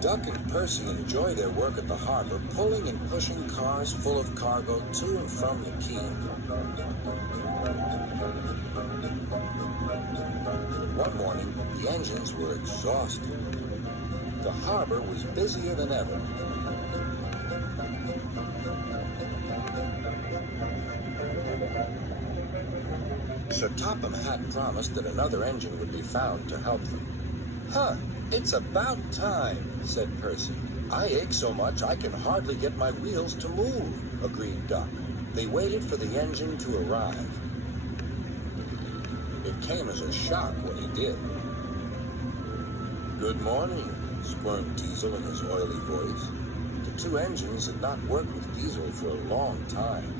Duck and Percy enjoy their work at the harbor, pulling and pushing cars full of cargo to and from the quay. But one morning, the engines were exhausted. The harbor was busier than ever. Sir Topham had promised that another engine would be found to help them. "Huh, it's about time," said Percy. "I ache so much I can hardly get my wheels to move," agreed Duck. They waited for the engine to arrive. It came as a shock when he did. "Good morning," squirmed Diesel in his oily voice. The two engines had not worked with Diesel for a long time.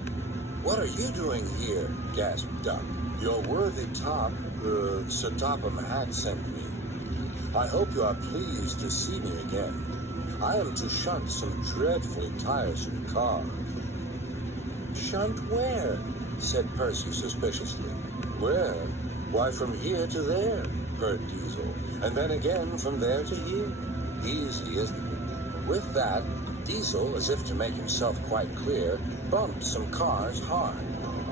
"What are you doing here?" gasped Duck. "Your worthy Sir Topham had sent me. I hope you are pleased to see me again. I am to shunt some dreadfully tiresome cars." "Shunt where?" said Percy suspiciously. "Where? Why, from here to there," purred Diesel, "and then again from there to here. Easy, isn't it?" With that, Diesel, as if to make himself quite clear, bumped some cars hard.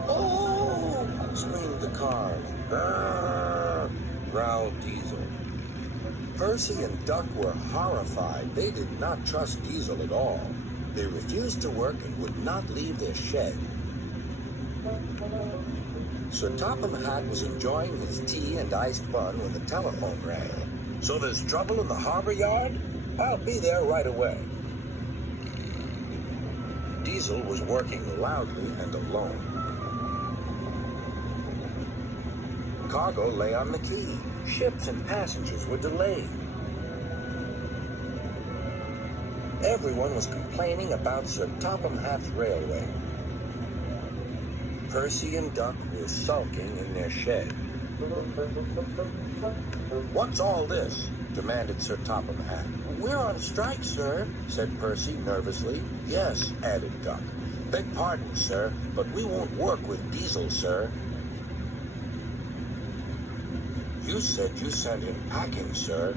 "Oh!" screamed the cars. "Grrr!" growled Diesel. Percy and Duck were horrified. They did not trust Diesel at all. They refused to work and would not leave their shed. Sir Topham Hatt was enjoying his tea and iced bun when the telephone rang. "So there's trouble in the harbor yard? I'll be there right away." Diesel was working loudly and alone. Cargo lay on the quay. Ships and passengers were delayed. Everyone was complaining about Sir Topham Hatt's railway. Percy and Duck were sulking in their shed. "What's all this?" demanded Sir Topham Hatt. "We're on strike, sir," said Percy nervously. "Yes," added Duck. "Beg pardon, sir, but we won't work with Diesel, sir." "You said you sent him packing, sir."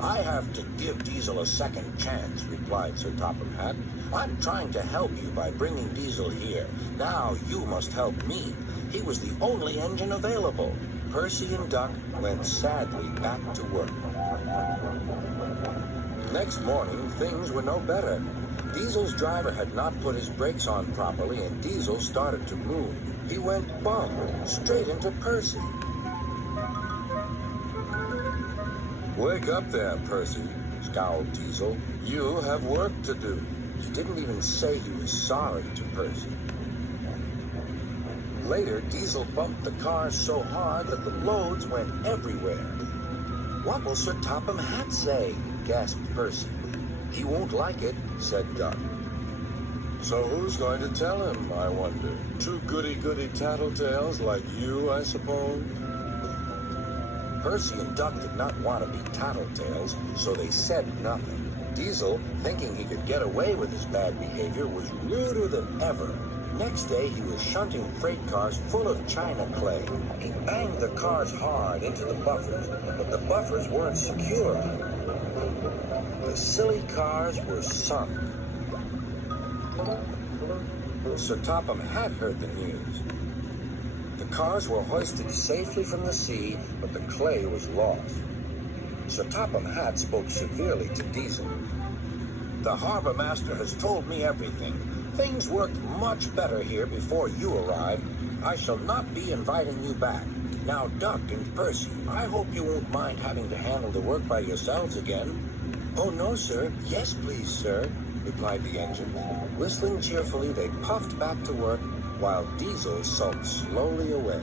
"I have to give Diesel a second chance," replied Sir Topham Hatt. "I'm trying to help you by bringing Diesel here. Now you must help me. He was the only engine available." Percy and Duck went sadly back to work. Next morning, things were no better. Diesel's driver had not put his brakes on properly, and Diesel started to move. He went bump straight into Percy. "Wake up there, Percy," scowled Diesel. "You have work to do." He didn't even say he was sorry to Percy. Later, Diesel bumped the cars so hard that the loads went everywhere. "What will Sir Topham Hatt say?" gasped Percy. "He won't like it," said Duck. "So who's going to tell him, I wonder? Two goody-goody tattletales like you, I suppose?" Percy and Duck did not want to be tattletales, so they said nothing. Diesel, thinking he could get away with his bad behavior, was ruder than ever. Next day, he was shunting freight cars full of china clay. He banged the cars hard into the buffers, but the buffers weren't secure. The silly cars were sunk. Sir Topham Hatt heard the news. The cars were hoisted safely from the sea, but the clay was lost. Sir Topham Hatt spoke severely to Diesel. "The harbor master has told me everything. Things worked much better here before you arrived. I shall not be inviting you back. Now, Duck and Percy, I hope you won't mind having to handle the work by yourselves again." "Oh, no, sir. Yes, please, sir," replied the engines. Whistling cheerfully, they puffed back to work, while Diesel sulked slowly away.